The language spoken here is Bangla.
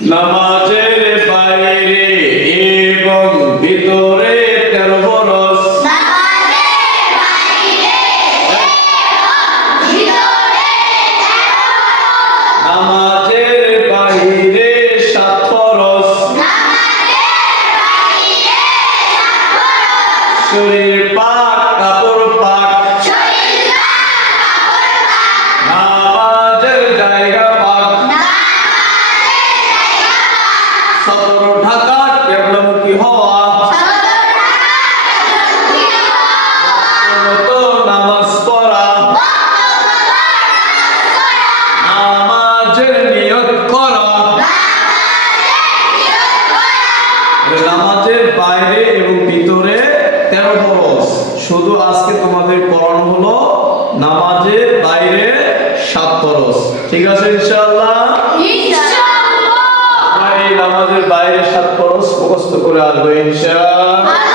নামাজের বাইরে এবং ভিতরে 13 ফরজ। নামাজের বাইরে 7 ফরজ। শরীর পাক, কাপড় পাক। নামাজের জায়গা পাক। সতর ঢাকা, কেবলামুখী হওয়া। মতো নামাজ পড়া। নামাজের নিয়ত করা। নামাজের বাইরে এবং ভিতরে 13 ফরজ। শুধু আজকে তোমাদের পড়ানো হলো নামাজের বাইরে 7 ফরজ। ঠিক আছে ইনশাআল্লাহ? ইনশাআল্লাহ। আমরা এই নামাজের বাইরে 7 ফরজ মুখস্থ করে আসবো ইনশাআল্লাহ।